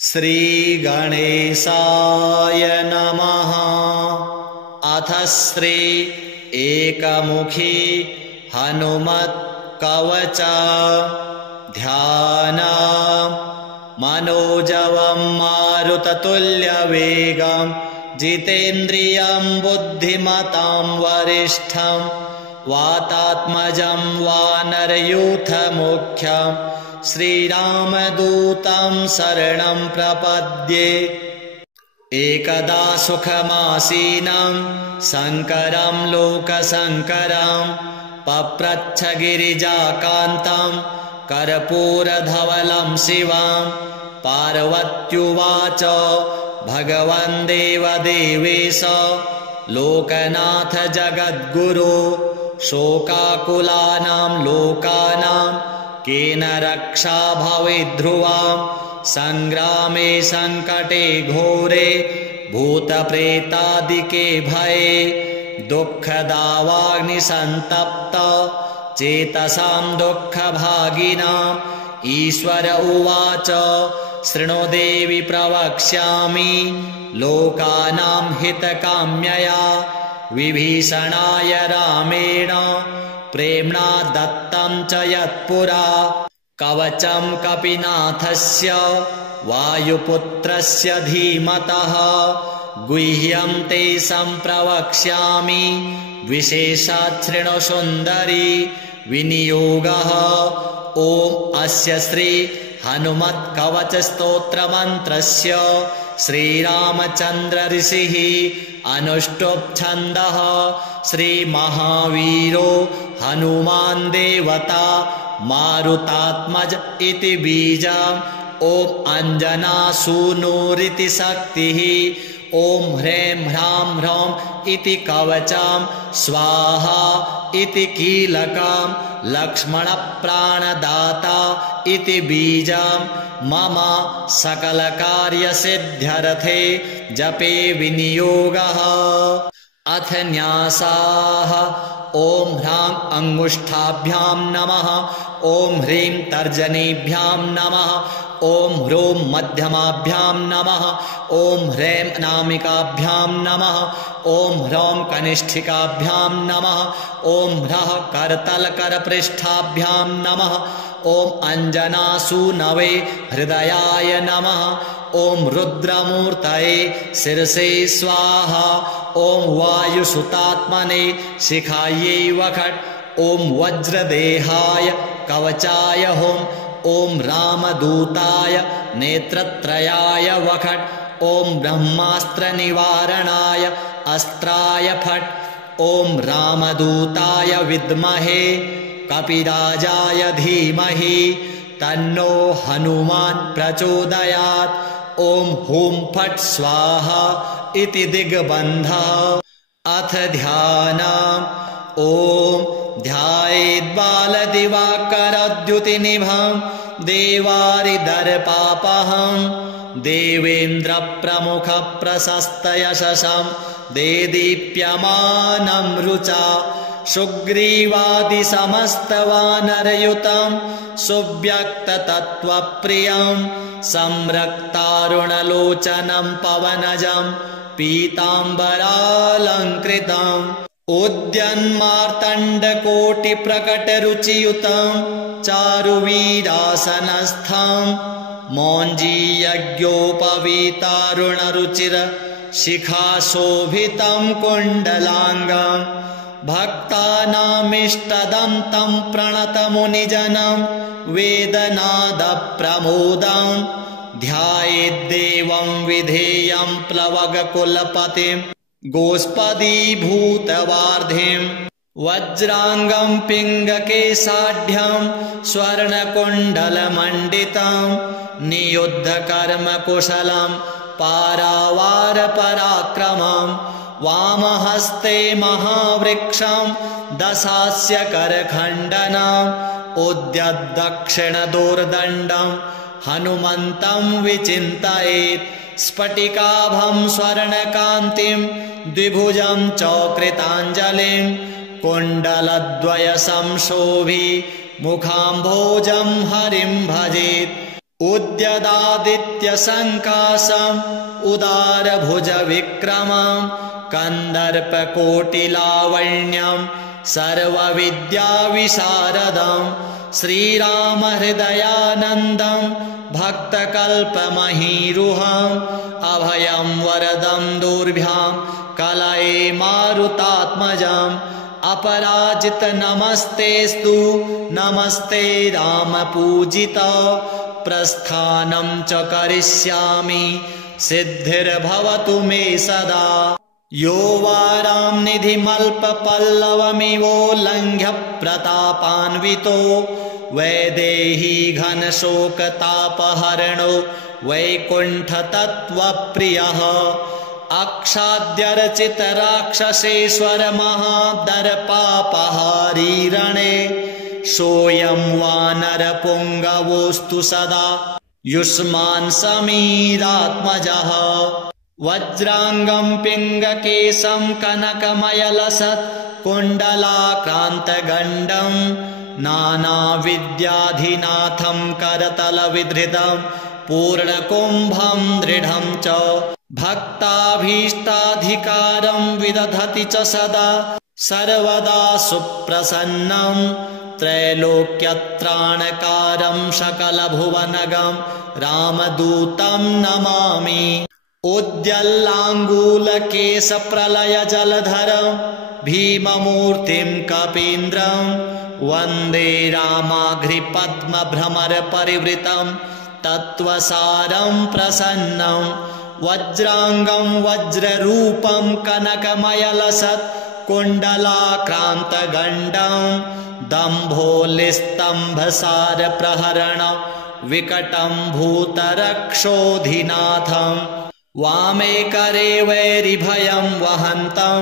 श्रीगणेशाय नमः। अथ श्री एकमुखी हनुमत्कवच। ध्यानम्। मनोजवं मारुततुल्यवेगं जितेन्द्रियं बुद्धिमतां वरिष्ठं वातात्मजं वानरयूथमुख्यं श्रीरामदूतं शरणं प्रपद्ये। एकदा सुखमासीनं शङ्करं लोकशङ्करं पप्रच्छ गिरिजाकान्तं कर्पूरधवलं शिवं। पार्वत्युवाच भगवन् देवदेवेश लोकनाथ जगद्गुरो शोकाकुलानां लोकानां केन रक्षा भवेद्ध्रुवां। सङ्ग्रामे सङ्कटे घोरे भूतप्रेतादिके भये दुःखदावाग्निसन्तप्त चेतसां दुःखभागिनाम्। ईश्वर उवाच शृणु देवि प्रवक्ष्यामि लोकानां हितकाम्यया। विभीषणाय रामेण प्रेम्णा दत्तं च यत्पुरा कवचं कपिनाथस्य वायुपुत्रस्य धीमतः। गुह्यं ते सम्प्रवक्ष्यामि विशेषात् शृणु सुन्दरी। विनियोगः। ॐ अस्य श्री हनुमत्कवच स्तोत्रमन्त्रस्य श्रीरामचन्द्र ऋषिः अनुष्टुप् छन्दः। श्रीमहावीरो हनुमान् देवता मारुतात्मज इति बीजम्। ॐ अञ्जनासूनुरिति शक्तिः। ॐ ह्रीं ह्रां ह्रौं इति कवचं स्वाहा इति कीलकम्। लक्ष्मणप्राणदाता इति बीजम्। मम सकलकार्यसिद्ध्यर्थे जपे विनियोगः। अथ न्यासाः। ॐ ह्रां अङ्गुष्ठाभ्यां नमः। ॐ ह्रीं तर्जनीभ्यां नमः। ॐ ह्रूं मध्यमाभ्यां नमः। ॐ ह्रीं अनामिकाभ्यां नमः। ॐ ह्रौं कनिष्ठिकाभ्यां नमः। ॐ ह्रः करतलकरपृष्ठाभ्यां नमः। ॐ अञ्जनासूनवे हृदयाय नमः। ॐ रुद्रमूर्तये शिरसे स्वाहा। ॐ वायुसुतात्मने शिखायै वखट्। ॐ वज्रदेहाय कवचाय हुम्। ॐ रामदूताय नेत्रत्रयाय वखट्। ॐ ब्रह्मास्त्रनिवारणाय अस्त्राय फट्। ॐ रामदूताय विद्महे कपिराजाय धीमहि तन्नो हनुमान् प्रचोदयात्। ॐ हुं फट् स्वाहा इति दिग्बन्धः। अथ ध्यानम्। ॐ ध्यायेद्बालदिवाकरद्युतिनिभं देवारिदर्पापहं देवेन्द्रप्रमुखप्रशस्तयशसं देदीप्यमानं रुचा। सुग्रीवादिसमस्तवानरयुतं सुव्यक्ततत्त्वप्रियं संरक्तारुणलोचनं पवनजं पीताम्बरालङ्कृतम्। उद्यन्मार्तण्डकोटिप्रकटरुचियुतं चारुवीरासनस्थं मौञ्जीयज्ञोपवीतारुणरुचिर शिखाशोभितं कुण्डलाङ्गं। भक्तानामिष्टदं तं प्रणतमुनिजनं वेदनादप्रमोदं ध्यायेद्देवं विधेयं प्लवगकुलपतिं गोष्पदीभूतवार्धिं। वज्राङ्गं पिङ्गकेशाढ्यं स्वर्णकुण्डलमण्डितं नियुद्धकर्मकुशलं पारावारपराक्रमं। वामहस्ते महावृक्षं दशास्य करखण्डनम् उद्यद्दक्षिणदोर्दण्डं हनुमन्तं विचिन्तयेत्। स्फटिकाभं स्वर्णकान्तिं द्विभुजं चकृताञ्जलिं कुण्डलद्वय संशोभि मुखाम्भोजं हरिं भजेत्। उद्यदादित्यसङ्कासम् उदारभुजविक्रमं कन्दर्पकोटिलावण्यं सर्वविद्याविशारदं श्रीरामहृदयानन्दं भक्तकल्पमहीरुहम् अभयं वरदं दुर्भ्यां कलये मारुतात्मजम् अपराजित नमस्तेस्तु नमस्ते रामपूजित प्रस्थानं च करिष्यामि सिद्धिर्भवतु मे सदा यो वारां निधिमल्पपल्लवमिवोल्लङ्घ्य प्रतापान्वितो वैदेही घनशोकतापहरणो वैकुण्ठतत्त्वप्रियः अक्षाद्यर्चितराक्षसेश्वर महादर्पापहारी रणे सोऽयं वानरपुङ्गवोऽस्तु सदा युष्मान् समीरात्मजः वज्राङ्गं पिङ्गकेशं कनकमयलसत् कुण्डलाक्रान्तगण्डं नानाविद्याधिनाथं करतलविधृतं पूर्णकुम्भं दृढं च भक्ताभीष्टाधिकारं विदधति च सदा सर्वदा सुप्रसन्नं त्रैलोक्यत्राणकारं सकलभुवनगं रामदूतं नमामि उद्यल्लाङ्गूलकेशप्रलयजलधरं भीममूर्तिं कपीन्द्रं वन्दे रामाघ्रिपद्मभ्रमरपरिवृतं तत्त्वसारं प्रसन्नं वज्राङ्गं वज्ररूपं कनकमयलसत् कुण्डलाक्रान्तगण्डं दम्भोलिस्तम्भसारप्रहरण विकटं भूतरक्षोधिनाथं वामे करे वैरिभयं वहन्तं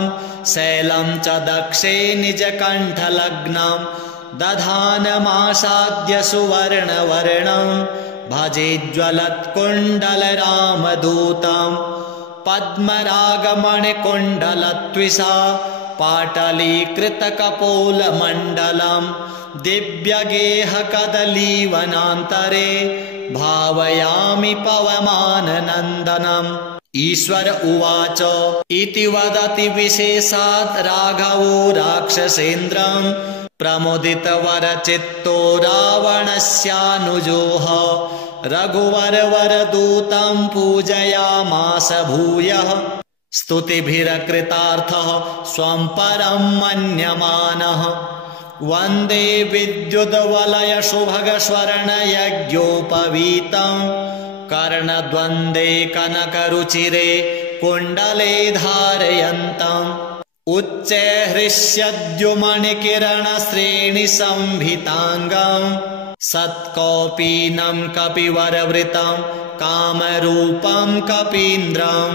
शैलं च दक्षे निजकण्ठलग्नं दधानमासाद्य सुवर्णवर्णं भजेज्ज्वलत्कुण्डलरामदूतं पद्मरागमणिकुण्डलत्विषा पाटलीकृतकपोलमण्डलं दिव्यगेहकदलीवनान्तरे भावयामि पवमाननन्दनम् ईश्वर उवाच इति वदति विशेषात् राघवो राक्षसेन्द्रं प्रमुदितवरचित्तो रावणस्यानुजोः रघुवरवरदूतं पूजयामास भूयः स्तुतिभिरकृतार्थः स्वं परं मन्यमानः वन्दे विद्युद्वलयशुभगस्वर्णयज्ञोपवीतं कर्णद्वन्द्वे कनकरुचिरे कुण्डले धारयन्तम् उच्चैःहृष्यद्युमणिकिरणश्रेणिसंभिताङ्गं सत्कौपीनं कपिवरवृतं कामरूपं कपीन्द्रं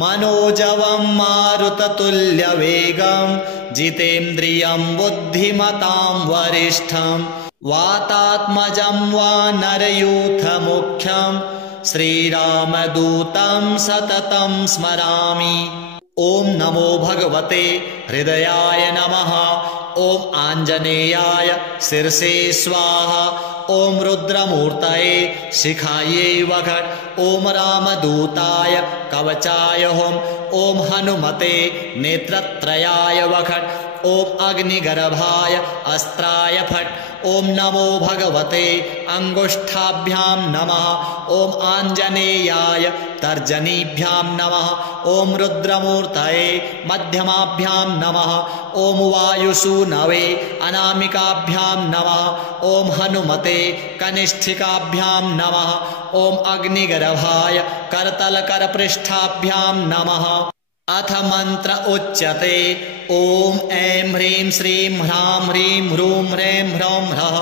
मनोजवं मारुततुल्यवेगं जितेन्द्रियं बुद्धिमतां वरिष्ठं वातात्मजं वानरयूथमुख्यं श्रीरामदूतं सततं स्मरामि। ॐ नमो भगवते हृदयाय नमः। ॐ आञ्जनेयाय शिरसे स्वाहा। ॐ रुद्रमूर्तये शिखायै वखट्। ॐ रामदूताय कवचाय हुं। ॐ हनुमते नेत्रत्रयाय वखट्। ॐ अग्निगर्भाय अस्त्राय फट्। ॐ नमो भगवते अङ्गुष्ठाभ्यां नमः। ॐ आञ्जनेयाय तर्जनीभ्यां नमः। ॐ रुद्रमूर्तये मध्यमाभ्यां नमः। ॐ वायुसूनवे अनामिकाभ्यां नमः। ॐ हनुमते कनिष्ठिकाभ्यां नमः। ॐ अग्निगर्भाय करतलकरपृष्ठाभ्यां नमः। अथ मंत्र उच्यते ॐ ऐं ह्रीं श्रीं ह्रां ह्रीं ह्रूं ह्रैं ह्रौं ह्रः।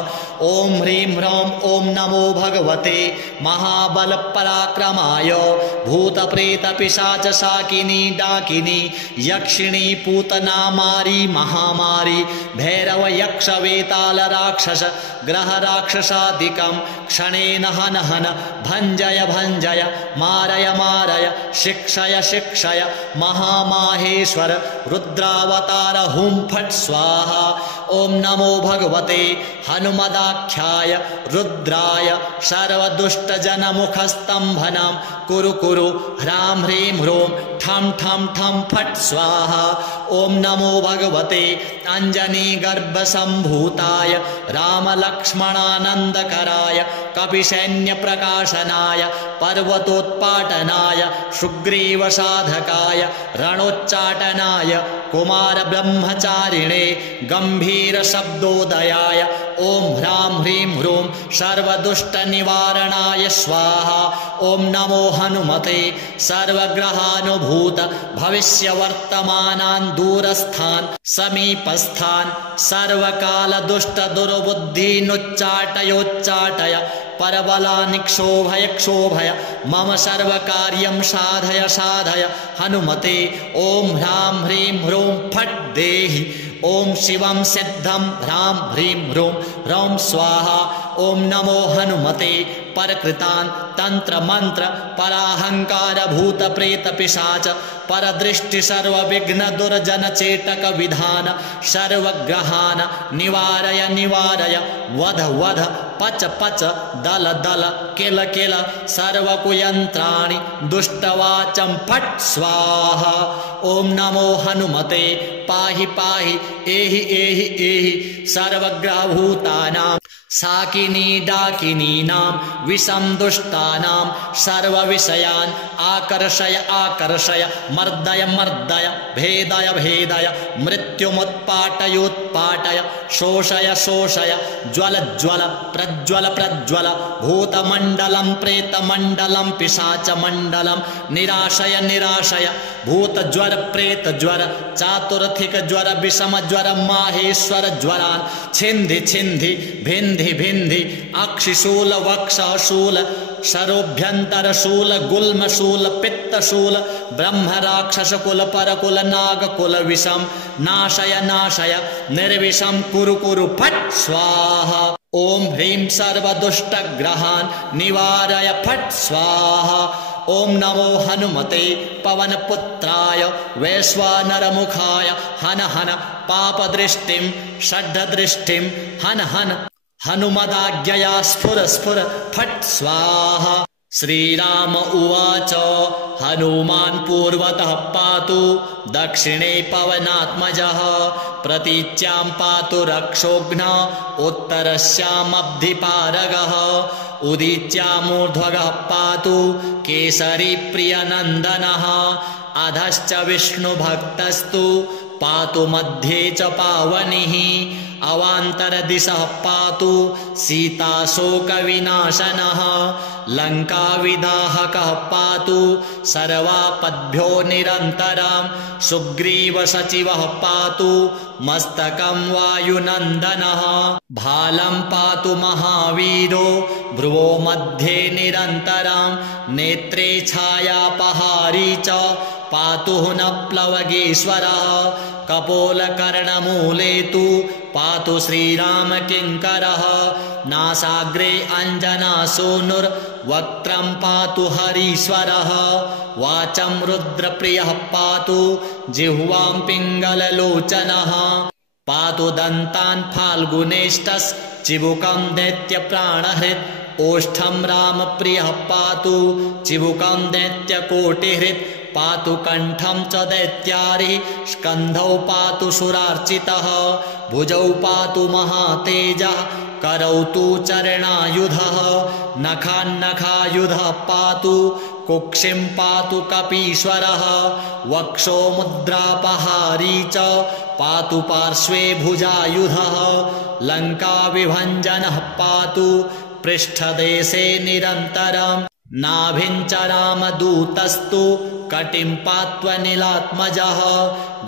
ॐ ह्रीं ह्रौं ॐ नमो भगवते महाबलपराक्रमाय भूतप्रेतपिशाचशाकिनी डाकिनी यक्षिणी पूतना मारी महामारी भैरव यक्ष वेताल राक्षस ग्रह राक्षसादिकं क्षणेन हन हन भञ्जय भञ्जय मारय मारय शिक्षय शिक्षय महामाहेश्वर रुद्रावतार हुं फट् स्वाहा। ओम नमो भगवते हनुमदाख्याय रुद्राय सर्वदुष्टजनमुखस्तम्भनं कुरु कुरु ह्रां ह्रीं ह्रूं ठं ठं ठं फट् स्वाहा। ओम नमो भगवते अंजनीगर्भसम्भूताय रामलक्ष्मणानन्दकराय कपिसैन्यप्रकाशनाय पर्वतोत्पाटनाय सुग्रीवसाधकाय रणोच्चाटनाय कुमारब्रह्मचारिणे गम्भीरशब्दोदयाय ओम ह्रां ह्रीं ह्रूं सर्वदुष्टनिवारणाय स्वाहा। ओम नमो हनुमते सर्वग्रहानुभूत भविष्यवर्तमानान् दूरस्थान् समीपस्थान् सर्वकालदुष्टदुर्बुद्धीनुच्चाटयोच्चाटय परबलानि क्षोभय क्षोभय मम सर्वकार्यं साधय साधय हनुमते। ओम ह्रां ह्रीं ह्रूं फट् देहि। ओम शिवं सिद्धं ह्रां ह्रीं ह्रूं ह्रौं स्वाहा। ओम नमो हनुमते परकृतान् तंत्र मंत्र पराहंकार भूत प्रेत पिशाच परदृष्टि सर्वविघ्न दुर्जन चेटक विधान सर्वग्रहान् निवारय निवारय वध वध पच पच दल दल किल किल सर्वकुयंत्राणि दुष्टवाचं फट् स्वाहा। ओम नमो हनुमते पाहि पाहि एहि एहि एहि सर्वग्रहभूतानां साकिनी डाकिनीनां विषं दुष्टानां सर्वविषयान् आकर्षय आकर्षय मर्दय मर्दय भेदय भेदय मृत्युमुत्पाटयोत्पाटय शोषय शोषय ज्वल ज्वल प्रज्वल प्रज्वल भूतमण्डलं प्रेतमण्डलं पिशाचमण्डलं निराशय निराशय भूतज्वर प्रेतज्वर चातुर्थिकज्वर विषमज्वर माहेश्वर ज्वरान् छिन्धि छिन्धि भिन्धि भिन्धि अक्षिशूल वक्षशूल शरोभ्यन्तरशूल गुल्मशूल पित्तशूल ब्रह्म राक्षसकुल परकुल नागकुल विषं नाशय नाशय निर्विषं कुरु कुरु फट् स्वाहा। ओम ह्रीं सर्वदुष्टग्रहान् निवारय फट् स्वाहा। ओम नमो हनुमते पवनपुत्राय वैश्वानरमुखाय हन हन पापदृष्टिं षड्दृष्टिं हन हन हनुमदाज्ञया स्फुर स्फुर फट् स्वाहा। श्रीराम उवाच हनुमान् पूर्वतः पातु दक्षिणे पवनात्मजः प्रतीच्यां पातु रक्षोघ्नः उत्तरस्यामब्धिपारगः उदीच्यामूर्ध्वगः पातु केसरी प्रियनन्दनः अधश्च विष्णुभक्तस्तु पातु मध्ये च पावनिः अवान्तरदिशः पातु सीताशोकविनाशनः लङ्काविदाहकः पातु सर्वापद्भ्यो निरन्तरं सुग्रीवसचिवः पातु मस्तकं वायुनन्दनः भालं पातु महावीरो भ्रुवो मध्ये निरन्तरं नेत्रे छायापहारी च पातु न प्लवगेश्वरः कपोलकर्णमूले तु पातु श्रीरामकिङ्करः नासाग्रे अञ्जनासूनुर्वक्त्रं पातु हरीश्वरः वाचं रुद्रप्रियः पातु जिह्वां पिङ्गललोचनः पातु दन्तान् फाल्गुनेष्टश्चिबुकं दैत्यप्राणहृत् ओष्ठं रामप्रियः पातु चिबुकं दैत्यकोटिहृत् पातु कण्ठं च दैत्यारि स्कन्धौ पातु सुरार्चितः भुजौ पातु महातेजः करौ तु चरणायुधः नखान्नखायुधः पातु कुक्षिं पातु कपीश्वरः वक्षो मुद्रापहारी च पातु पार्श्वे भुजायुधः लङ्काविभञ्जनः पातु पृष्ठदेशे निरन्तरं नाभिं च रामदूतस्तु कटिं पात्वनिलात्मजः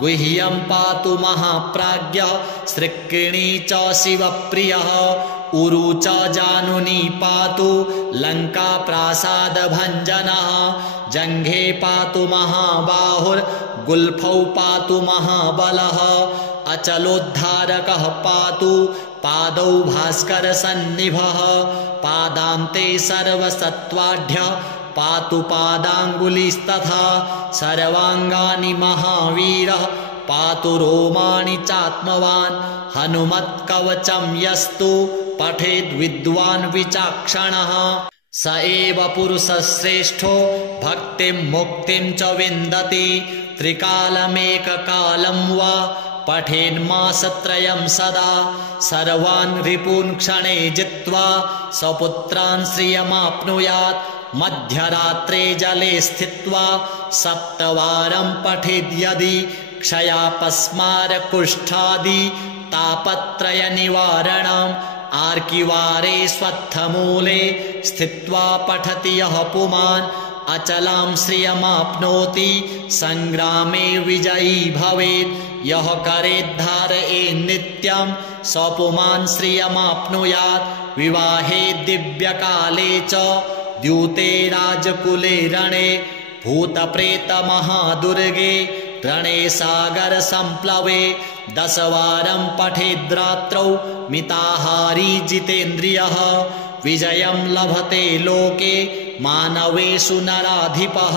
गुह्यं पातु महाप्राज्ञः सृक्किणी च शिवप्रियः उरु च जानुनी पातु लंका प्रासाद भंजनः जंघे पातु महाबाहुर्गुल्फौ पातु महाबलः अचलोद्धारकः पातु पादौ भास्कर सन्निभः पादान्ते सर्वसत्त्वाढ्य पातु पादाङ्गुलिस्तथा सर्वाङ्गानि महावीरः पातु रोमाणि चात्मवान् हनुमत्कवचं यस्तु पठेद् विद्वान् विचक्षणः स एव पुरुषश्रेष्ठो भक्तिं मुक्तिं च विन्दति त्रिकालमेककालं वा पठेन्मासत्रयं सदा सर्वान् रिपून् क्षणे जित्वा स्वपुत्रान् श्रियमाप्नुयात् मध्यरात्रे जले स्थित्वा 7 वारं पठेद्यदि क्षयापस्मारकुष्ठादि तापत्रय निवारणम् आर्किवारे स्वत्थमूले स्थित्वा पठति यः पुमान् अचलां श्रियमाप्नोति संग्रामे विजयी भवेत् यः करेद्धारयेत् नित्यं स पुमान् श्रियमाप्नुयात् विवाहे दिव्यकाले च द्यूते राजकुले रणे भूतप्रेत महादुर्गे रणे सागर संप्लवे 10 वारं पठेद्रात्रौ मिताहारी जितेन्द्रियः विजयं लभते लोके मानवेषु नराधिपः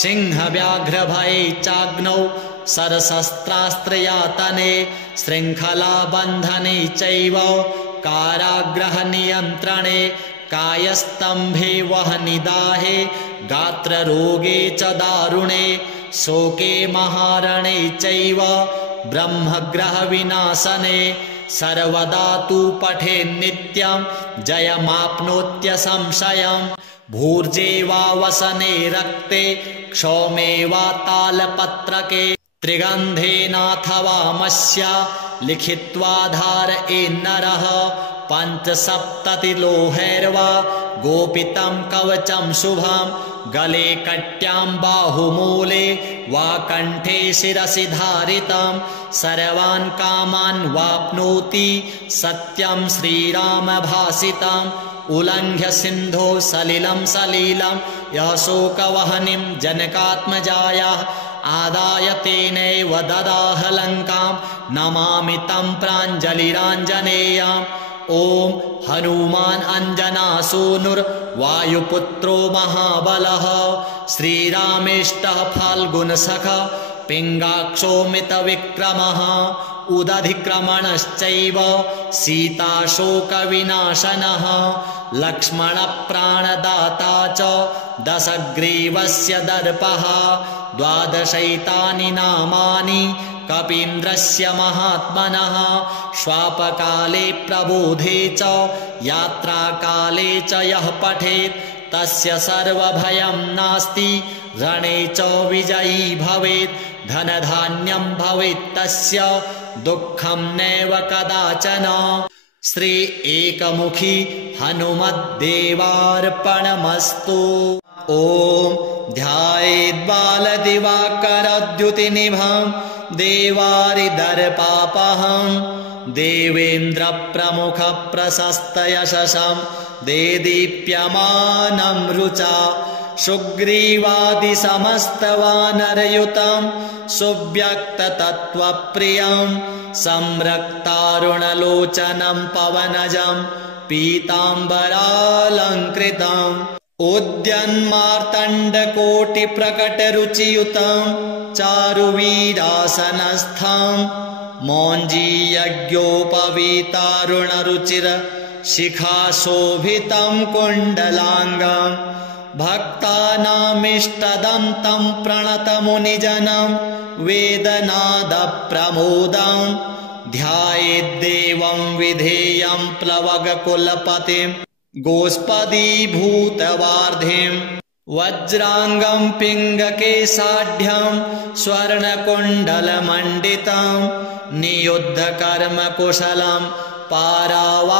सिंहव्याघ्रभये चाग्नौ सरशस्त्रास्त्रयातने शृङ्खलाबन्धने चैव कारागृहनियन्त्रणे कायस्तम्भे वह्निदाहे गात्ररोगे च दारुणे शोके महारणे चैव ब्रह्मग्रहविनाशने सर्वदा तु पठेन्नित्यं जयमाप्नोत्यसंशयम् भूर्जे वा वसने रक्ते क्षौमे वा तालपत्रके त्रिगन्धेनाथवा मस्या लिखित्वा धारयेन्नरः 5-7 लोहैर्वा गोपितं कवचं शुभं गले कट्यां बाहुमूले वा कण्ठे शिरसि धारितं सर्वान् कामान् वाप्नोति सत्यं श्रीरामभासितम् उल्लङ्घ्य सिन्धो सलिलं सलीलं यः शोकवह्निं जनकात्मजायाः आदाय तेनैव ददाह लङ्कां नमामि तं प्राञ्जलिराञ्जनेयम् ओम हनुमान अंजनासूनुर्वायुपुत्रो महाबलः श्रीरामेष्टः फाल्गुनसखः पिङ्गाक्षो मितविक्रमः उदधिक्रमणश्चैव सीताशोकविनाशनः लक्ष्मणप्राणदाता च दशग्रीवस्य दर्पः 12 नामानि कपीन्द्रस्य महात्मनः श्वापकाले प्रबोधे च यात्राकाले च यः पठेत् तस्य सर्वभयं नास्ति रणे च विजयी भवेत् धनधान्यं भवेत् तस्य दुःखं नैव कदाचन श्री एकमुखी हनुमद्देवार्पणमस्तु ओम ध्यायेद्बालदिवाकरद्युतिनिभं देवारिदर्पापहं देवेन्द्रप्रमुखप्रशस्तयशसं देदीप्यमानं रुचा सुग्रीवादिसमस्तवानरयुतं सुव्यक्ततत्त्वप्रियं संरक्तारुणलोचनं पवनजं पीताम्बरालङ्कृतम् उद्यन्मार्तण्डकोटिप्रकटरुचियुतं चारुवीरासनस्थं मौञ्जीयज्ञोपवीतारुणरुचिर शिखाशोभितं कुण्डलाङ्गं भक्तानामिष्टदं तं प्रणतमुनिजनं वेदनादप्रमोदं ध्यायेद्देवं विधेयं प्लवगकुलपतिं गोष्पदीभूतवार्धिं वज्राङ्गं पिङ्गकेशाढ्यं स्वर्णकुण्डलमण्डितं नियुद्धकर्मकुशलं पारावारपराक्रमं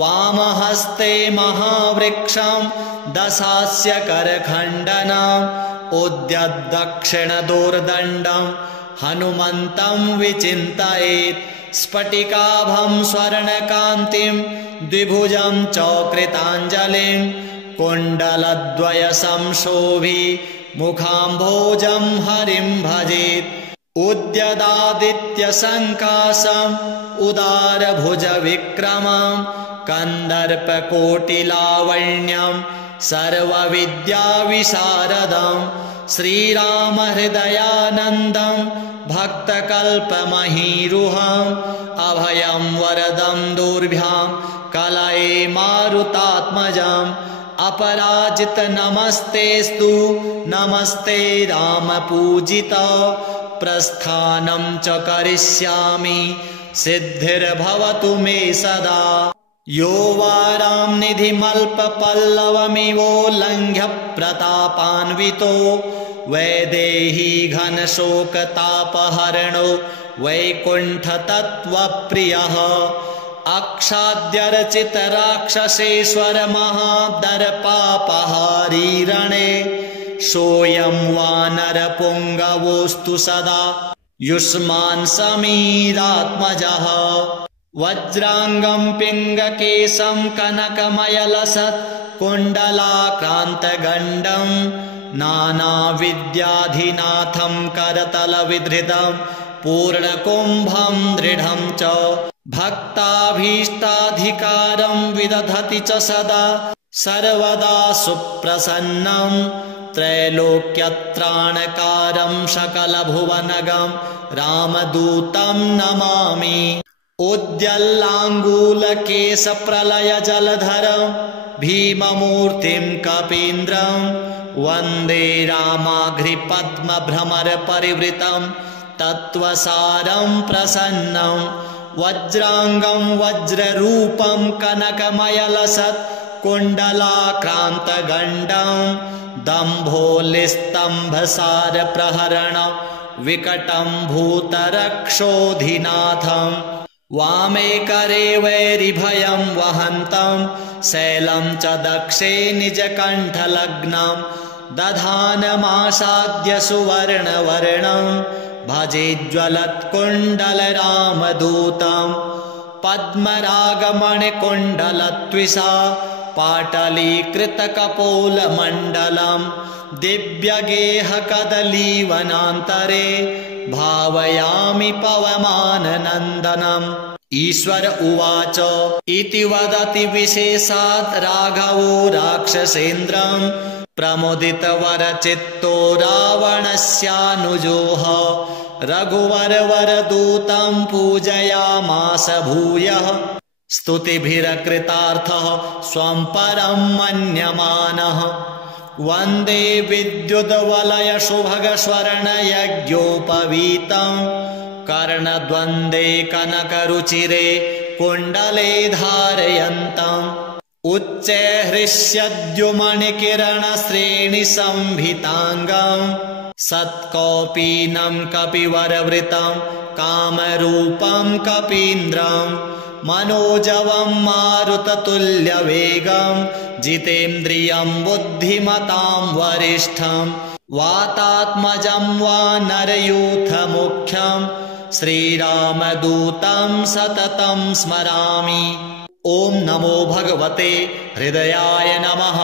वामहस्ते महावृक्षं दशास्य करखण्डनम् उद्यद्दक्षिणदोर्दण्डं हनुमन्तं विचिन्तयेत् स्फटिकाभं स्वर्णकान्तिं द्विभुजं च कृताञ्जलिं कुण्डलद्वय संशोभि मुखाम्भोजं हरिं भजेत् उद्यदादित्यसङ्काशम् उदारभुजविक्रमं कन्दर्पकोटिलावण्यं सर्वविद्याविशारदं श्रीरामहृदयानन्दं भक्तकल्पमहीरुहम् अभयं वरदं दुर्भ्यां कलये मारुतात्मजम् अपराजित नमस्तेस्तु नमस्ते रामपूजित प्रस्थानं च करिष्यामि सिद्धिर्भवतु मे सदा यो वारां निधिमल्पपल्लवमिवोल्लङ्घ्य प्रतापान्वितो वैदेही घनशोकतापहरणो वैकुण्ठतत्त्वप्रियः अक्षाद्यर्चितराक्षसेश्वर महादर्पापहारी रणे सोऽयं वानरपुङ्गवोऽस्तु सदा युष्मान् समीरात्मजः वज्राङ्गं पिङ्गकेशं कनकमयलसत् कुण्डलाक्रान्तगण्डं नानाविद्याधिनाथं करतलविधृतं पूर्णकुम्भं दृढं च भक्ताभीष्टाधिकारं विदधति च सदा सर्वदा सुप्रसन्नं त्रैलोक्यत्राणकारं सकलभुवनगं रामदूतं नमामि उद्यल्लाङ्गूलकेशप्रलयजलधरं भीममूर्तिं कपीन्द्रं वन्दे रामाघ्रिपद्मभ्रमरपरिवृतं तत्त्वसारं प्रसन्नं वज्राङ्गं वज्ररूपं कनकमयलसत् कुण्डलाक्रान्तगण्डं दम्भोलिस्तम्भसारप्रहरण विकटं भूतरक्षोधिनाथं वामे करे वैरिभयं वहन्तं शैलं च दक्षे निजकण्ठलग्नं दधानमासाद्य सुवर्णवर्णं भजेज्ज्वलत्कुण्डलरामदूतं पद्मरागमणिकुण्डलत्विषा पाटलीकृतकपोलमण्डलं दिव्यगेहकदलीवनान्तरे भावयामि पवमाननन्दनम् ईश्वर उवाच इति वदति विशेषात् राघवो राक्षसेन्द्रं प्रमुदितवरचित्तो रावणस्यानुजोः रघुवरवरदूतं पूजयामास भूयः स्तुतिभिरकृतार्थः स्वं परं मन्यमानः वन्दे विद्युद्वलयशुभगस्वर्णयज्ञोपवीतं कर्णद्वन्द्वे कनकरुचिरे कुण्डले धारयन्तम् उच्चैःहृष्यद्युमणिकिरणश्रेणिसंभिताङ्गं सत्कौपीनं कपिवरवृतं कामरूपं कपीन्द्रं मनोजवं मारुततुल्यवेगं जितेन्द्रियं बुद्धिमतां वरिष्ठं वातात्मजं वानरयूथमुख्यं श्रीरामदूतं सततं स्मरामि। ॐ नमो भगवते हृदयाय नमः।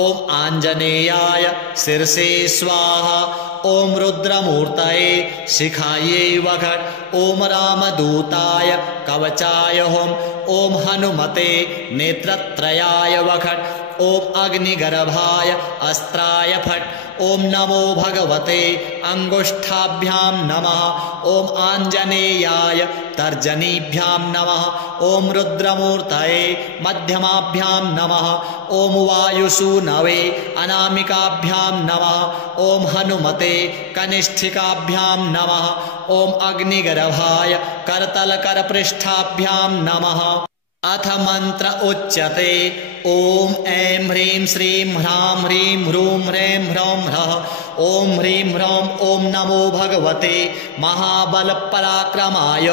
ॐ आञ्जनेयाय शिरसे स्वाहा। ॐ रुद्रमूर्तये शिखायै वखट्। ॐ रामदूताय कवचाय हुं। ॐ हनुमते नेत्रत्रयाय वखट्। ॐ अग्निगर्भाय अस्त्राय फट्। ॐ नमो भगवते अङ्गुष्ठाभ्यां नमः। ॐ आञ्जनेयाय तर्जनीभ्यां नमः। ॐ रुद्रमूर्तये मध्यमाभ्यां नमः। ॐ वायुसूनवे अनामिकाभ्यां नमः। ॐ हनुमते कनिष्ठिकाभ्यां नमः। ॐ अग्निगर्भाय करतलकरपृष्ठाभ्यां नमः। अथ मंत्र उच्यते ओम ऐं ह्रीं श्रीं ह्रां ह्रीं ह्रूं ह्रैं ह्रौं ह्रः। ओम ह्रीं ह्रौं ओम नमो भगवते महाबलपराक्रमाय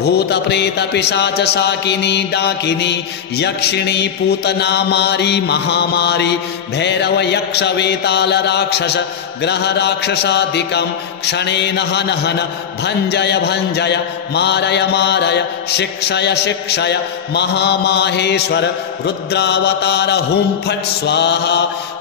भूतप्रेतपिशाच शाकिनी डाकिनी यक्षिणी पूतना मारी महामारी भैरव यक्ष वेताल राक्षस ग्रह राक्षसादिकं क्षणेन हन हन भञ्जय भञ्जय मारय मारय शिक्षय शिक्षय महामाहेश्वर रुद्रावतार हुं फट् स्वाहा।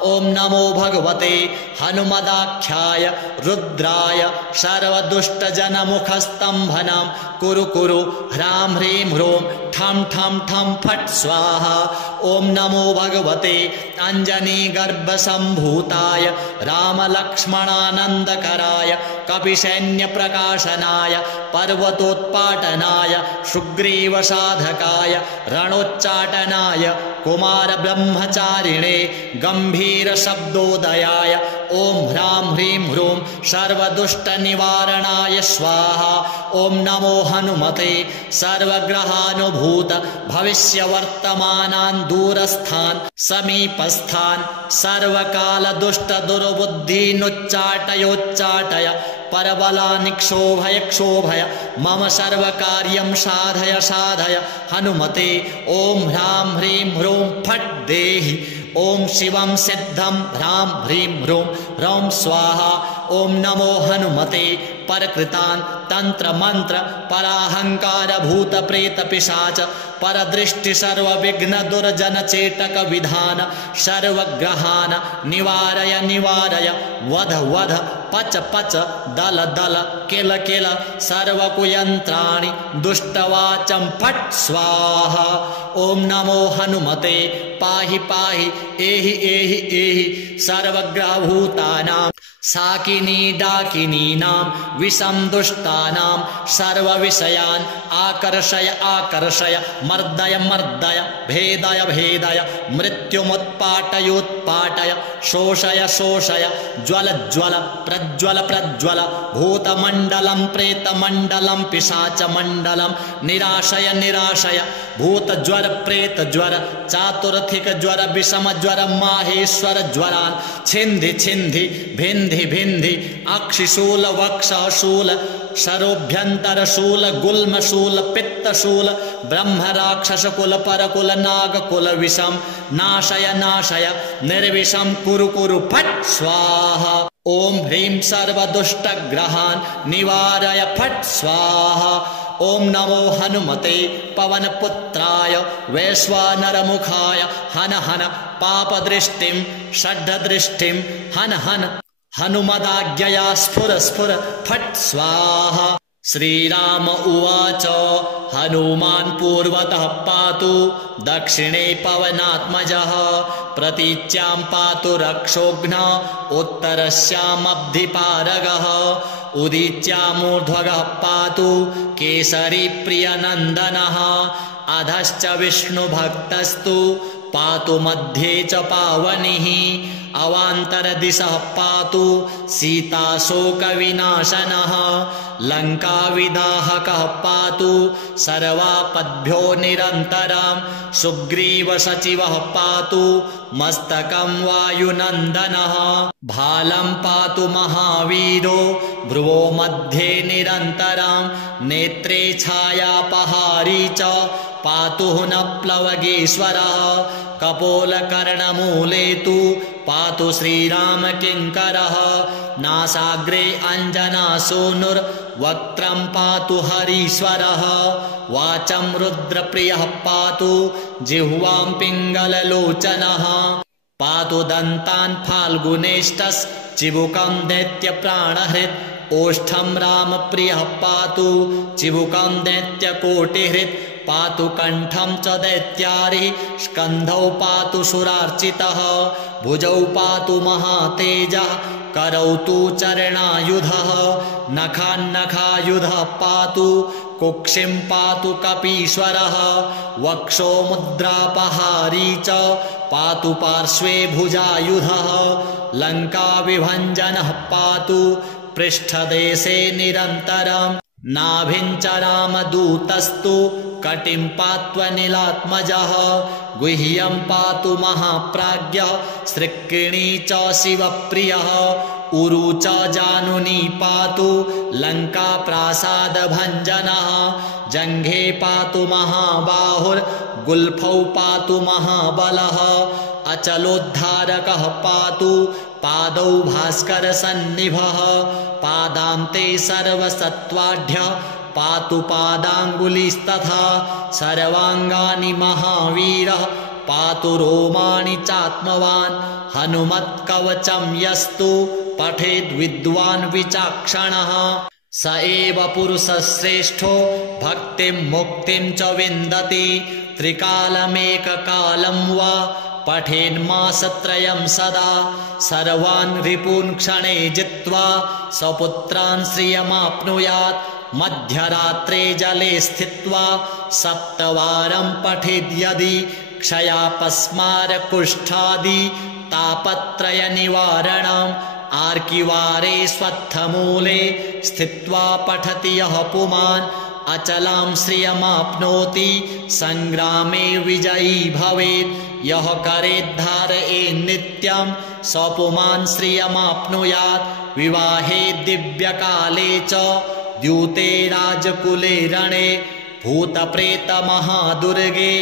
ओम नमो भगवते हनुमदाख्याय रुद्राय सर्वदुष्टजनमुखस्तम्भनं कुरु कुरु ह्रां ह्रीं ह्रूं ठं ठं ठं फट् स्वाहा। ओम नमो भगवते अंजनीगर्भसम्भूताय रामलक्ष्मणानन्दकराय कपिसैन्यप्रकाशनाय पर्वतोत्पाटनाय सुग्रीवसाधकाय रणोच्चाटनाय कुमारब्रह्मचारिणे गम्भीरशब्दोदयाय ओम ह्रां ह्रीं ह्रूं सर्वदुष्टनिवारणाय स्वाहा। ओम नमो हनुमते सर्वग्रहानुभूत भविष्यवर्तमानान् दूरस्थान् समीपस्थान् सर्वकालदुष्टदुर्बुद्धीनुच्चाटयोच्चाटय परबलानि क्षोभय क्षोभय मम सर्वकार्यं साधय साधय हनुमते। ओम ह्रां ह्रीं ह्रूं फट् देहि। ओम शिवं सिद्धं ह्रां ह्रीं ह्रूं ह्रौं स्वाहा। ओम नमो हनुमते परकृतान् तंत्र मंत्र पराहंकार भूत प्रेत पिशाच परदृष्टि सर्वविघ्न दुर्जन चेतक विधान सर्वग्रहान् निवारय निवारय वध वध पच पच दल दल किल किल सर्वकुयंत्राणि दुष्टवाचं फट् स्वाहा। ओम नमो हनुमते पाहि पाहि एहि एहि एहि सर्वग्रहभूतानां साकिनी डाकिनीनां विषं दुष्टानां सर्वविषयान् आकर्षय आकर्षय मर्दय मर्दय भेदय भेदय मृत्युमुत्पाटयोत्पाटय शोषय शोषय ज्वल ज्वल प्रज्वल प्रज्वल भूतमण्डलं प्रेतमण्डलं पिशाचमण्डलं निराशय निराशय भूतज्वर प्रेतज्वर चातुर्थिक ज्वर विषम ज्वर माहेश्वर ज्वरान् छिन्धि छिन्धि भिन्धि भिन्धि अक्षिशूल वक्षशूल शरोभ्यंतरशूल गुल्मशूल पित्तशूल ब्रह्म राक्षस कुल परकुल नागकुल विषम नाशय नाशय निर्विषम कुरु कुरु फट् स्वाहा। ओम ह्रीं सर्वदुष्टग्रहान् निवारय फट् स्वाहा। ओम नमो हनुमते पवनपुत्राय वैश्वानरमुखाय हन हन पापदृष्टिं षड्दृष्टिं हन हन हनुमदाज्ञया स्फुर स्फुर फट् स्वाहा। श्रीराम उवाच हनुमान् पूर्वतः पातु दक्षिणे पवनात्मजः प्रतीच्यां पातु रक्षोघ्नः उत्तरस्यामब्धिपारगः उदीच्यामूर्ध्वगः पातु केसरी प्रियनन्दनः अधश्च विष्णुभक्तस्तु पातु मध्ये च पावनिः अवान्तरदिशः पातु सीताशोकविनाशनः लङ्काविदाहकः पातु सर्वापद्भ्यो निरन्तरं सुग्रीवसचिवः पातु मस्तकं वायुनन्दनः भालं पातु महावीरो भ्रुवो मध्ये निरन्तरं नेत्रे छायापहारी च पातु न प्लवगेश्वरः कपोलकर्णमूले तु पातु श्रीरामकिङ्करः नासाग्रे अञ्जनासूनुर्वक्त्रं पातु हरीश्वरः वाचं रुद्रप्रियः पातु जिह्वां पिङ्गललोचनः पातु दन्तान् फाल्गुनेष्टश्चिबुकं दैत्यप्राणहृत् ओष्ठं रामप्रियः पातु चिबुकं दैत्यकोटिहृत् पातु कण्ठं च दैत्यारिः स्कन्धौ पातु सुरार्चितः भुजौ पातु महातेजः करौ तु चरणायुधः नखान्नखायुधः पातु कुक्षिं पातु कपीश्वरः वक्षो मुद्रापहारी च पातु पार्श्वे भुजायुधः लङ्काविभञ्जनः पातु पृष्ठदेशे निरन्तरं नाभिं च रामदूतस्तु कटिं पात्वनिलात्मजः गुह्यं पातु महाप्राज्ञः सृक्किणी च शिवप्रियः उरु च जानुनी पातु लङ्का प्रासादभञ्जनः जङ्घे पातु महाबाहुर्गुल्फौ पातु महाबलः अचलोद्धारकः पातु पादौ भास्करसन्निभः पादान्ते सर्वसत्त्वाढ्यः पातु पादाङ्गुलिस्तथा सर्वाङ्गानि महावीरः पातु रोमाणि चात्मवान् हनुमत्कवचं यस्तु पठेद्विद्वान् विचक्षणः स एव पुरुषश्रेष्ठो भक्तिं मुक्तिं च विन्दति त्रिकालमेककालं वा पठेन्मासत्रयं सदा सर्वान् रिपून् क्षणे जित्वा स्वपुत्रान् श्रियमाप्नुयात् मध्यरात्रे जले स्थित्वा 7 वारं पठेद्यदि क्षयापस्मारकुष्ठादि तापत्रयनिवारणम् आर्किवारे स्वत्थमूले स्थित्वा पठति यः पुमान् अचलां श्रियमाप्नोति संग्रामे विजयी भवेत् यः करेद्धारयेत् नित्यं स्वपुमान् श्रियमाप्नुयात् विवाहे दिव्यकाले च द्यूते राजकुले रणे भूतप्रेतमहादुर्गे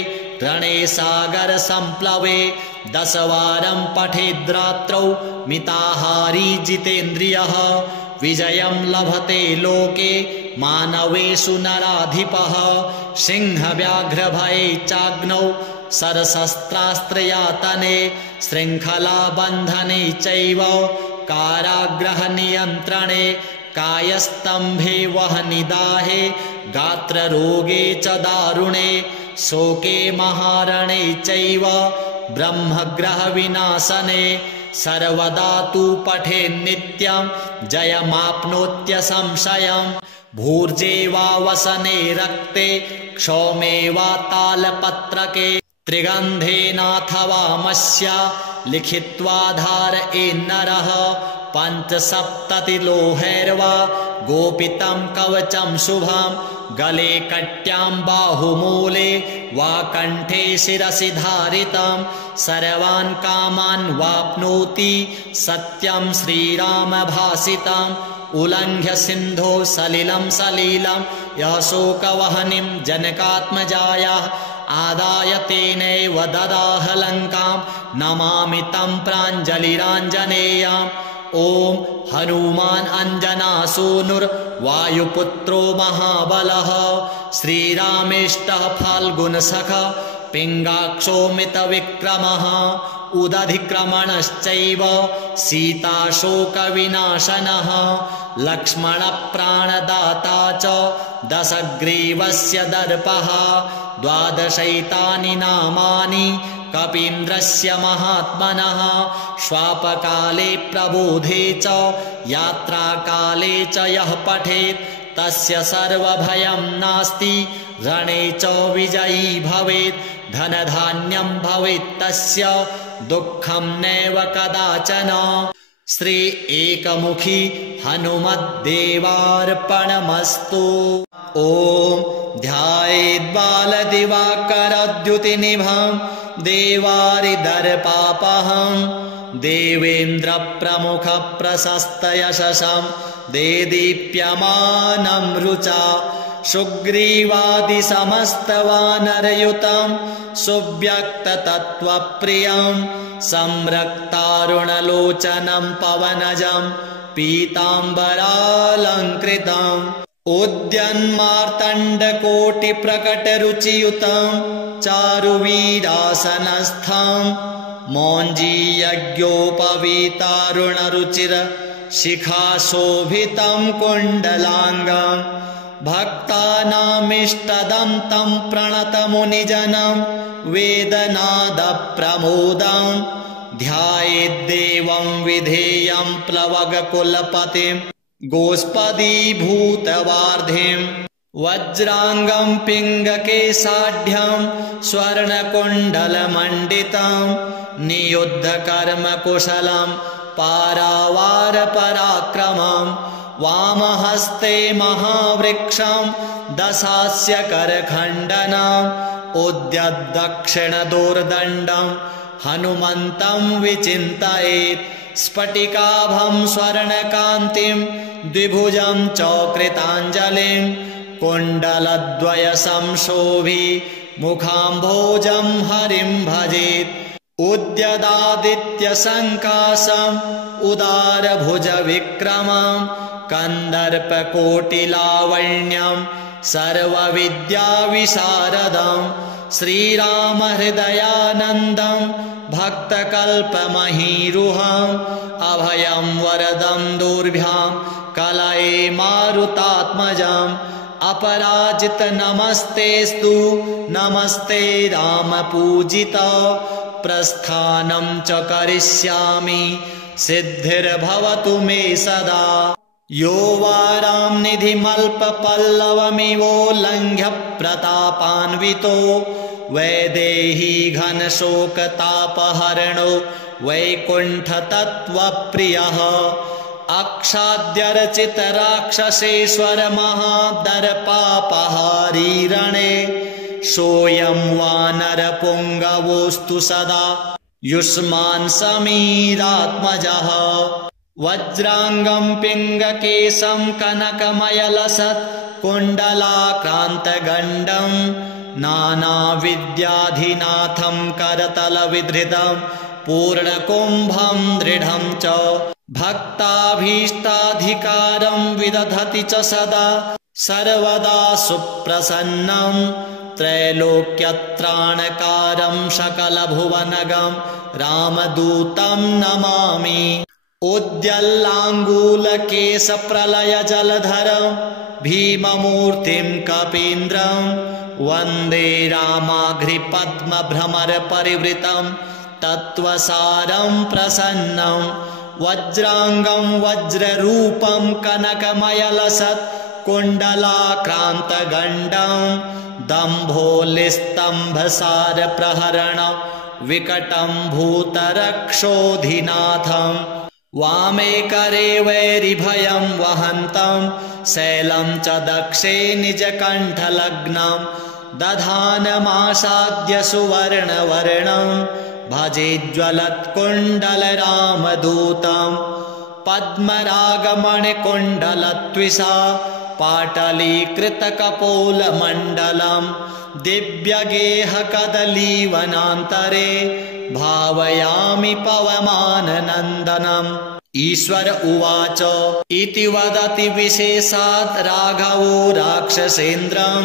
रणे सागरसम्प्लवे 10 वारं पठेद्रात्रौ मिताहारी जितेन्द्रियः विजयं लभते लोके मानवेषु नराधिपः सिंहव्याघ्रभये चाग्नौ सरशस्त्रास्त्रयातने शृङ्खलाबन्धने चैव कारागृहनियन्त्रणे कायस्तम्भे वह्निदाहे गात्ररोगे च दारुणे शोके महारणे चैव ब्रह्मग्रहविनाशने सर्वदा तु पठेन्नित्यं जयमाप्नोत्यसंशयम् भूर्जे वा वसने रक्ते क्षौमे वा तालपत्रके त्रिगन्धेनाथवा मस्या लिखित्वा धारयेन्नरः 5 लोहैर्वा गोपितं कवचं शुभं गले कट्यां बाहुमूले वा कण्ठे शिरसि धारितं सर्वान् कामान् वाप्नोति सत्यं श्रीरामभासितम् उल्लङ्घ्य सिन्धो सलिलं सलीलं यः शोकवह्निं जनकात्मजायाः आदाय तेनैव ददाह लङ्कां नमामि तं प्राञ्जलिराञ्जनेयम् ॐ हनुमान् अञ्जनासूनुर्वायुपुत्रो महाबलः श्रीरामेष्टः फाल्गुनसखः पिङ्गाक्षो मितविक्रमः उदधिक्रमणश्चैव सीताशोकविनाशनः लक्ष्मणप्राणदाता च दशग्रीवस्य दर्पः 12 नामानि कपीन्द्रस्य महात्मनः श्वापकाले प्रबोधे च यात्राकाले च यः पठेत् तस्य सर्वभयं नास्ति रणे च विजयी भवेत् धनधान्यं भवेत् तस्य दुःखं नैव कदाचन श्री एकमुखी हनुमद्देवार्पणमस्तु ॐ ध्यायेद्बालदिवाकरद्युतिनिभं देवारिदर्पापहं देवेन्द्रप्रमुखप्रशस्तयशसं देदीप्यमानं रुचा सुग्रीवादिसमस्तवानरयुतं सुव्यक्ततत्त्वप्रियं संरक्तारुणलोचनं पवनजं पीताम्बरालङ्कृतम् उद्यन्मार्तण्डकोटिप्रकटरुचियुतं चारुवीरासनस्थं मौञ्जीयज्ञोपवीतारुणरुचिर शिखाशोभितं कुण्डलाङ्गं भक्तानामिष्टदं तं प्रणतमुनिजनं वेदनादप्रमोदं ध्यायेद्देवं विधेयं प्लवगकुलपतिं गोष्पदीभूतवार्धिं वज्राङ्गं पिङ्गकेशाढ्यं स्वर्णकुण्डलमण्डितं नियुद्धकर्मकुशलं पारावारपराक्रमं वामहस्ते महावृक्षं दशास्य करखण्डनम् उद्यद्दक्षिणदोर्दण्डं हनुमन्तं विचिन्तयेत् स्फटिकाभं स्वर्णकान्तिं द्विभुजं च कृताञ्जलिं कुण्डलद्वयसंशोभि मुखाम्भोजं हरिं भजेत् उद्यदादित्यसङ्काशम् उदारभुजविक्रमं कन्दर्पकोटिलावण्यं सर्वविद्याविशारदं श्रीरामहृदयानन्दं भक्तकल्पमहीरुहम् अभयं वरदं दुर्भ्यां कलये मारुतात्मजम् अपराजित नमस्तेस्तु नमस्ते रामपूजित प्रस्थानं च करिष्यामि सिद्धिर्भवतु मे सदा यो वारां निधिमल्पपल्लवमिवोल्लङ्घ्य प्रतापान्वितो वैदेही घनशोकतापहरणो वैकुण्ठतत्त्वप्रियः अक्षाद्यर्चितराक्षसेश्वर महादर्पापहारी रणे सोऽयं वानरपुङ्गवोऽस्तु सदा युष्मान् समीरात्मजः वज्राङ्गं पिङ्गकेशं कनकमयलसत् कुण्डलाक्रान्तगण्डं नानाविद्याधिनाथं करतलविधृतं पूर्णकुम्भं दृढं च भक्ताभीष्टाधिकारं विदधति च सदा सर्वदा सुप्रसन्नं त्रैलोक्यत्राणकारं सकलभुवनगं रामदूतं नमामि उद्यल्लाङ्गूलकेशप्रलयजलधरं भीममूर्तिं कपीन्द्रं वन्दे रामाघ्रिपद्मभ्रमरपरिवृतं तत्त्वसारं प्रसन्नं वज्राङ्गं वज्ररूपं कनकमयलसत् कुण्डलाक्रान्तगण्डं दम्भोलिस्तम्भसारप्रहरण विकटं भूतरक्षोधिनाथं वामे करे वैरिभयं वहन्तं शैलं च दक्षे निजकण्ठलग्नं दधानमासाद्य सुवर्णवर्णं भजेज्ज्वलत्कुण्डलरामदूतं पद्मरागमणिकुण्डलत्विषा पाटलीकृतकपोलमण्डलं दिव्यगेहकदलीवनान्तरे भावयामि पवमाननन्दनम् ईश्वर उवाच इति वदति विशेषात् राघवो राक्षसेन्द्रं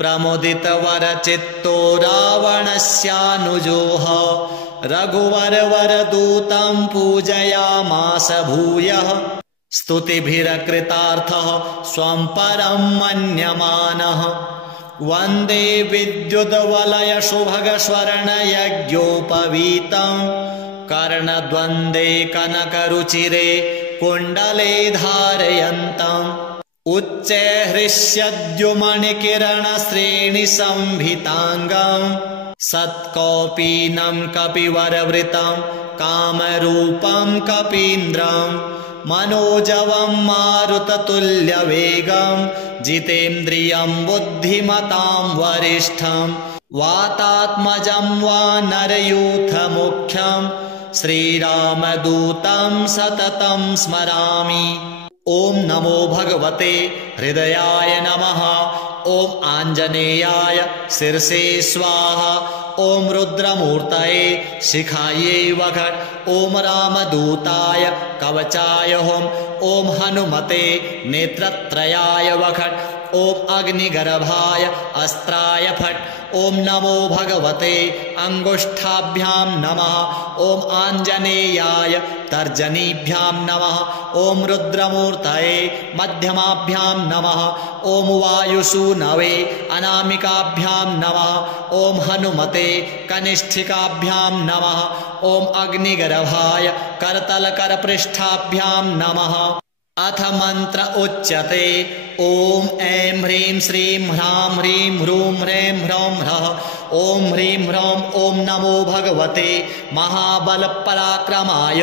प्रमुदितवरचित्तो रावणस्यानुजोः रघुवरवरदूतं पूजयामास भूयः स्तुतिभिरकृतार्थः स्वं परं मन्यमानः वन्दे विद्युद्वलयशुभगस्वर्णयज्ञोपवीतं कर्णद्वन्द्वे कनकरुचिरे कुण्डले धारयन्तम् उच्चैःहृष्यद्युमणिकिरणश्रेणिसंभिताङ्गं सत्कौपीनं कपिवरवृतं कामरूपं कपीन्द्रं मनोजवं मारुततुल्यवेगं जितेन्द्रियं बुद्धिमतां वरिष्ठं वातात्मजं वानरयूथमुख्यं श्रीरामदूतं सततं स्मरामि। ॐ नमो भगवते हृदयाय नमः। ॐ आञ्जनेयाय शिरसे स्वाहा। ॐ रुद्रमूर्तये शिखायै वखट्। ॐ रामदूताय कवचाय हुम्। ॐ हनुमते नेत्रत्रयाय वखट्। ॐ अग्निगर्भाय अस्त्राय फट्। ॐ नमो भगवते अङ्गुष्ठाभ्यां नमः। ॐ आञ्जनेयाय तर्जनीभ्यां नमः। ॐ रुद्रमूर्तये मध्यमाभ्यां नमः। ॐ वायुसूनवे अनामिकाभ्यां नमः। ॐ हनुमते कनिष्ठिकाभ्यां नमः। ॐ अग्निगर्भाय करतलकरपृष्ठाभ्यां नमः। अथ मंत्र उच्यते ॐ ऐं ह्रीं श्रीं ह्रां ह्रीं ह्रूं ह्रैं ह्रौं ह्रः। ॐ ह्रीं ह्रौं ॐ नमो भगवते महाबलपराक्रमाय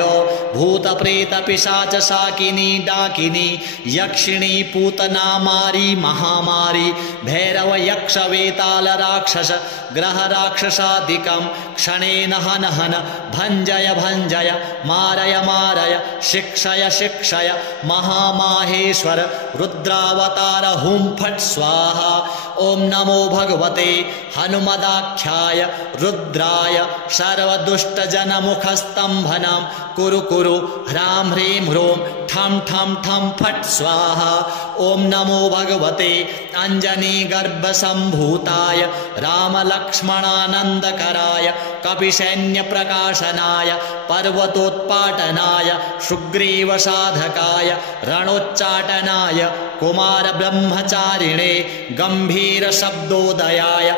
भूतप्रेतपिशाचशाकिनी डाकिनी यक्षिणी पूतना मारी महामारी भैरव यक्ष वेताल राक्षस ग्रह राक्षसादिकं क्षणेन हन हन भञ्जय भञ्जय मारय मारय शिक्षय शिक्षय महामाहेश्वर रुद्रावतार हुं फट् स्वाहा। ॐ नमो भगवते हनुमदाख्याय रुद्राय सर्वदुष्टजनमुखस्तम्भनं कुरु कुरु ह्रां ह्रीं ह्रूं ठं ठं ठं फट् स्वाहा। ॐ नमो भगवते अञ्जनीगर्भसम्भूताय रामलक्ष्मणानन्दकराय कपिसैन्यप्रकाशनाय पर्वतोत्पाटनाय सुग्रीवसाधकाय रणोच्चाटनाय कुमारब्रह्मचारिणे गम्भीरशब्दोदयाय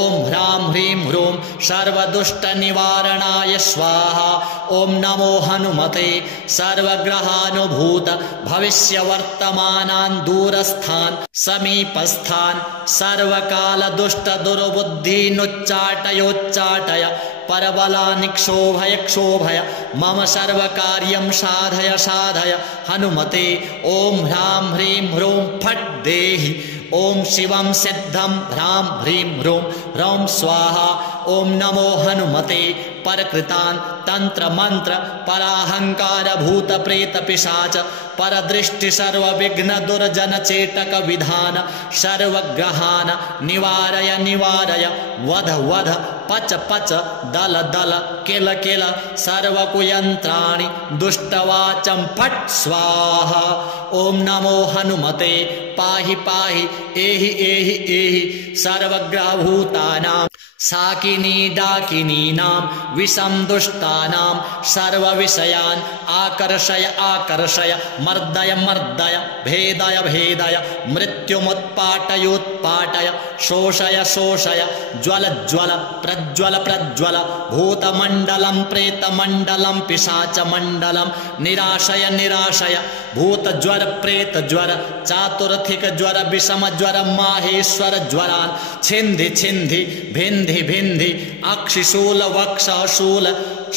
ॐ ह्रां ह्रीं ह्रूं सर्वदुष्टनिवारणाय स्वाहा। ॐ नमो हनुमते सर्वग्रहानुभूत भविष्यवर्तमानान् दूरस्थान् समीपस्थान् सर्वकालदुष्टदुर्बुद्धीनुच्चाटयोच्चाटय परबलानिक्षोभय क्षोभय मम सर्वकार्यं साधय साधय हनुमते। ॐ ह्रां ह्रीं ह्रूं फट् देहि। ॐ शिवं सिद्धं ह्रां ह्रीं ह्रूं ह्रौं स्वाहा। ॐ नमो हनुमते परकृतान् तंत्र मंत्र पराहंकार भूत प्रेत पिशाच परदृष्टि सर्वविघ्न दुर्जन चेटक विधान सर्वग्रहान निवारय निवारय वध वध पच पच दल दल किल किल सर्वकुयंत्राणि दुष्टवाचं फट् स्वाहा। ॐ नमो हनुमते पाहि पाहि एहि एहि एहि सर्वग्रहभूतानां साकिनी डाकिनीनां विषं दुष्टानां सर्वविषयान् आकर्षय आकर्षय मर्दय मर्दय भेदय भेदय मृत्युमुत्पाटयोत्पाटय शोषय शोषय ज्वल ज्वल प्रज्वल प्रज्वल भूतमण्डलं प्रेतमण्डलं पिशाचमण्डलं निराशय निराशय भूतज्वर प्रेतज्वर चातुर्थिक ज्वर विषम ज्वर माहेश्वर ज्वरान् छिन्धि छिन्धि भिन्धि भिन्धि अक्षिशूल वक्षशूल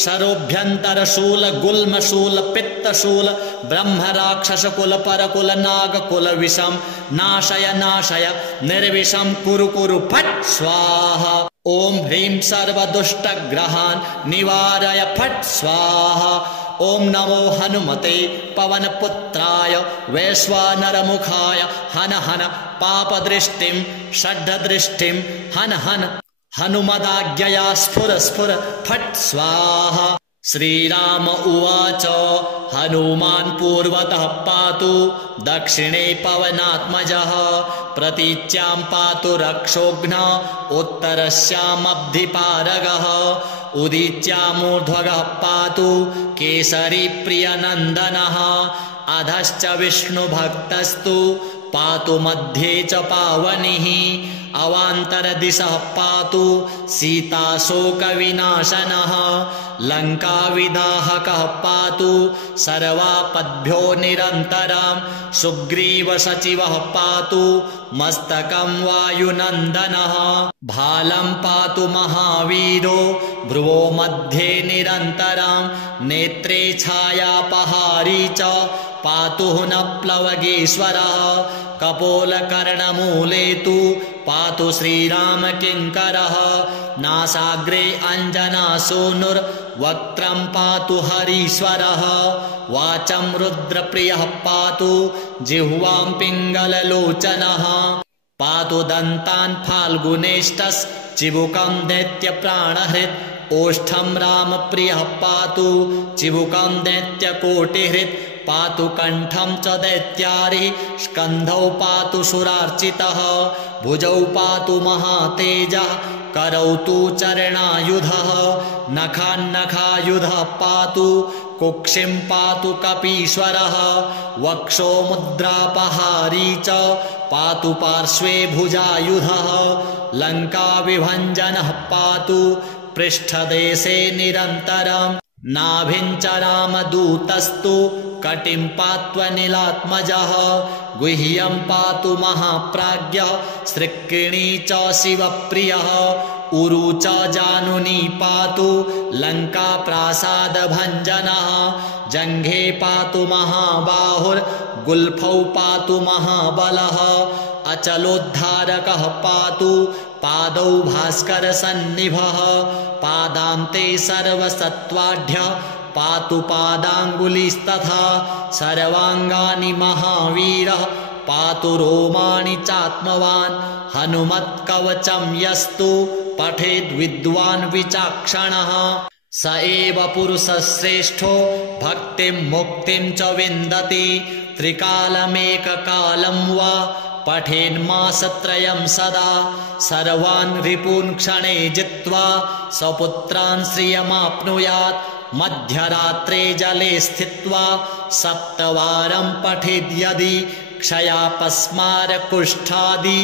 शरोभ्यंतरशूल गुल्मशूल पित्तशूल ब्रह्म राक्षस कुल परकुल नागकुल विषम नाशय नाशय निर्विषम कुरु कुरु फट् स्वाहा। ॐ ह्रीं सर्वदुष्टग्रहान् निवारय फट् स्वाहा। ॐ नमो हनुमते पवनपुत्राय वैश्वानरमुखाय हन हन पापदृष्टिं षड्दृष्टिं हन हन हनुमदाज्ञया स्फुर स्फुर फट् स्वाहा। श्रीराम उवाच हनुमान् पूर्वतः पातु दक्षिणे पवनात्मजः प्रतीच्यां पातु रक्षोघ्न उत्तरस्यामब्धिपारगः उदीच्यामूर्ध्वगः पातु केसरी प्रियनन्दनः अधश्च विष्णुभक्तस्तु पातु मध्ये च पावनिः अवान्तरदिशः पातु सीताशोकविनाशनः लङ्काविदाहकः पातु सर्वापद्भ्यो निरन्तरं सुग्रीवसचिवः पातु मस्तकं वायुनन्दनः भालं पातु महावीरो भ्रुवो मध्ये निरन्तरं नेत्रे छायापहारी च पातु न प्लवगेश्वरः कपोलकर्णमूले तु पातु श्रीरामकिङ्करः नासाग्रे अञ्जनासूनुर्वक्त्रं पातु हरीश्वरः वाचं रुद्रप्रियः पातु जिह्वां पिङ्गललोचनः पातु दन्तान् फाल्गुनेष्टश्चिबुकं दैत्यप्राणहृत् ओष्ठं रामप्रियः पातु चिबुकं दैत्यकोटिहृत् पातु कण्ठं च दैत्यारि स्कन्धौ पातु सुरार्चितः भुजौ पातु महातेजः करौ तु चरणायुधः नखान्नखायुधः पातु कुक्षिं पातु कपीश्वरः वक्षो मुद्रापहारी च पातु पार्श्वे भुजायुधः लङ्काविभञ्जनः पातु पृष्ठदेशे निरन्तरं नाभिं च रामदूतस्तु कटिं पात्वनिलात्मजः गुह्यं पातु महाप्राज्ञः सृक्किणी च शिवप्रियः उरु च जानुनी पातु लंका प्रासाद भंजनः जंघे पातु महाबाहुर्गुल्फौ पातु महाबलः अचलोद्धारकः पातु पादौ भास्कर सन्निभः पादान्ते सर्वसत्त्वाढ्य पातु पादाङ्गुलिस्तथा सर्वाङ्गानि महावीरः पातु रोमाणि चात्मवान् हनुमत्कवचं यस्तु पठेद् विद्वान् विचक्षणः स एव पुरुषश्रेष्ठो भक्तिं मुक्तिं च विन्दति त्रिकालमेककालं वा पठेन्मासत्रयं सदा सर्वान् रिपून् क्षणे जित्वा स्वपुत्रान् श्रियमाप्नुयात् मध्यरात्रे जले स्थित्वा सप्तवारं पठेद्यदि क्षयापस्मारकुष्ठादि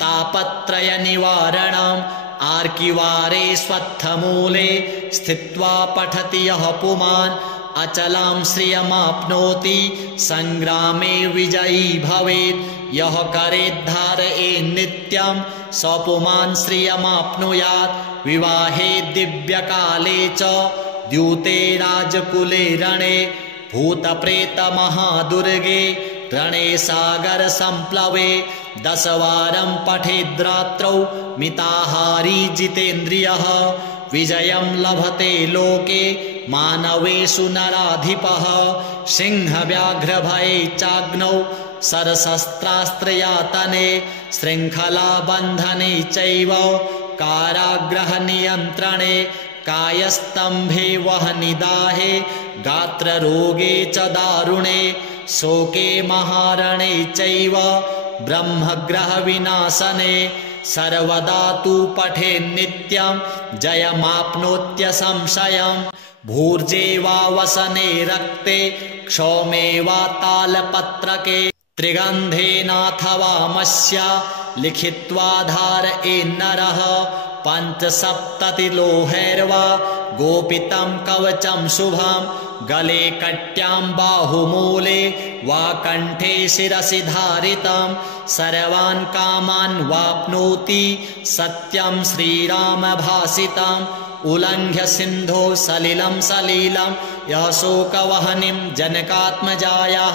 तापत्रय निवारणम् आर्किवारे स्वत्थमूले स्थित्वा पठति यः पुमान् अचलां श्रियमाप्नोति संग्रामे विजयी भवेत् यः करेद्धारयेन्नित्यं स पुमान् श्रियमाप्नुयात् विवाहे दिव्यकाले च द्यूते राजकुले रणे भूतप्रेतमहादुर्गे रणे सागर संप्लवे 10 वारं पठेद्रात्रौ मिताहारी जितेन्द्रियः विजयं लभते लोके मानवेषु नराधिपः सिंहव्याघ्रभये चाग्नौ सरशस्त्रास्त्रयातने शृङ्खलाबन्धने चैव कारागृहनियन्त्रणे कायस्तम्भे वह्निदाहे गात्ररोगे च दारुणे शोके महारणे चैव ब्रह्मग्रहविनाशने सर्वदा तु पठेन्नित्यं जयमाप्नोत्यसंशयम् भूर्जे वा वसने रक्ते क्षौमे वा तालपत्रके त्रिगन्धेनाथवामस्या लिखित्वा धारयेन्नरः 570 लोहैर्वा गोपितं कवचं शुभं गले कट्यां बाहुमूले वा कण्ठे शिरसि धारितं सर्वान् कामान् वाप्नोति सत्यं श्रीरामभासितम् उल्लङ्घ्य सिन्धो सलिलं सलीलं यः शोकवह्निं जनकात्मजायाः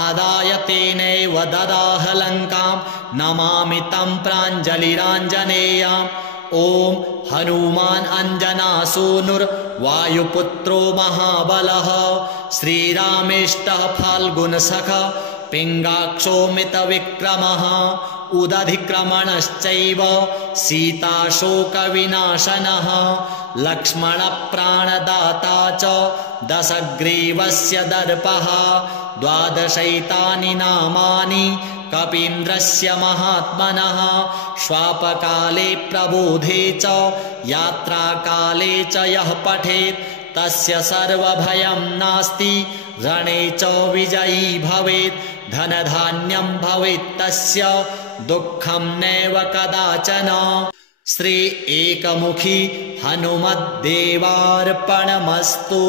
आदाय तेनैव ददाह लङ्कां नमामि तं प्राञ्जलिराञ्जनेयम् ॐ हनुमान् अञ्जनासूनुर्वायुपुत्रो महाबलः श्रीरामेष्टः फाल्गुनसखः पिङ्गाक्षो मितविक्रमः उदधिक्रमणश्चैव सीताशोकविनाशनः लक्ष्मणप्राणदाता च दशग्रीवस्य दर्पः 12 नामानि कपीन्द्रस्य महात्मनः श्वापकाले प्रबोधे च यात्राकाले च यः पठेत् तस्य सर्वभयं नास्ति रणे च विजयी भवेत् धनधान्यं भवेत् तस्य दुःखं नैव कदाचन श्री एकमुखी हनुमद्देवार्पणमस्तु।